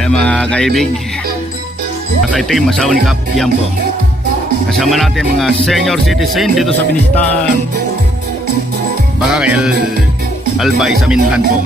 Ayan mga kaibig, nakaitim, asawa ni Kap, yan po. Kasama natin mga senior citizen dito sa Binistahan. Baka kay Albay sa Minlan po.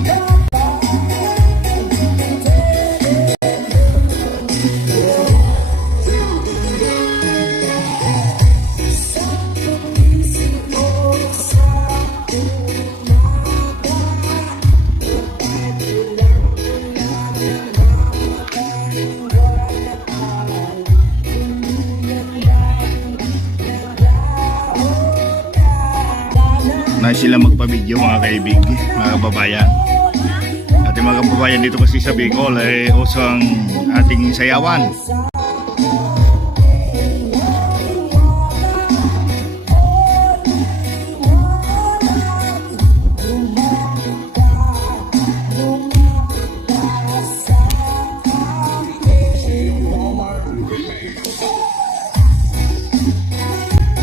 Na sila magpa-video mga kaibig, mga kababayan. Ating mga kababayan dito kasi sa Bicol ay usang ating sayawan.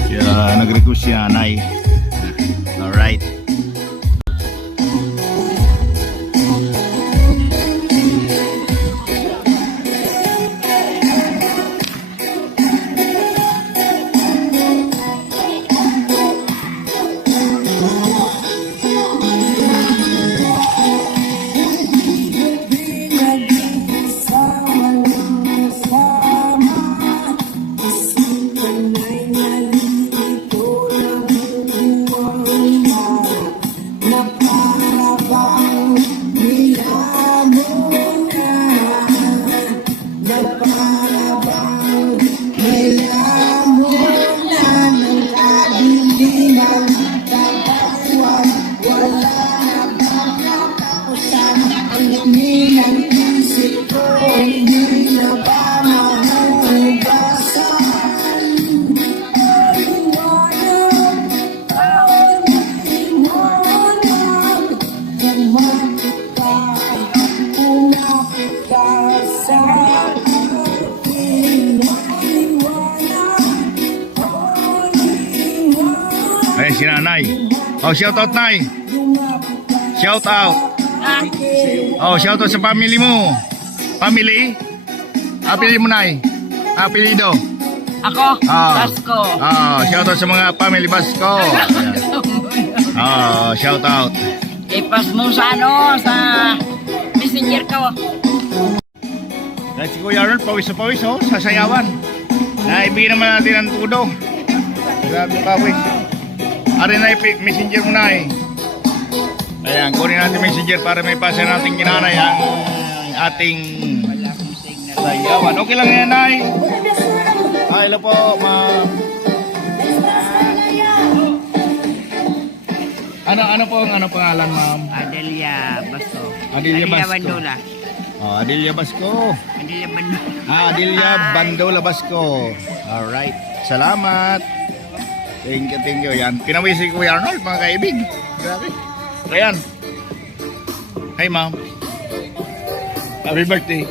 Kaya nag-request si nanay. Alright. Ayan si nanay. Oh, shout out nay. Shout out. Oh, shout out sa family mo. Family? Apelido mo nay. Apelido. Ako, Basco. Oh, shout out sa mga family Basco. Oh, shout out. Ipas mo sa sa messenger ko. Dahil si Kuya Arnold, pawis na pawis, oh, sasayawan. Naibigyan naman natin ang tudo. Grabe pawis. Ari na messenger mo na eh. Ayan, kunin natin messenger para may pasa natin kinanay ang ating sayawan. Okay lang yan, nay. Ay, hello po, ma'am. Ano po ang pangalan, ma'am? Adelia Basco. Adelia Basco. Bandola. Oh, Adelia Basco. Adelia Bandola. Adelia Bandola Basco. Alright. Salamat. Thank you. Yan. Pinawis si Kuya Arnold, mga kaibig. Grabe. Ayan. Hi, ma'am. Happy birthday.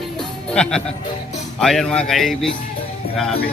Ayan, mga kaibig. Grabe.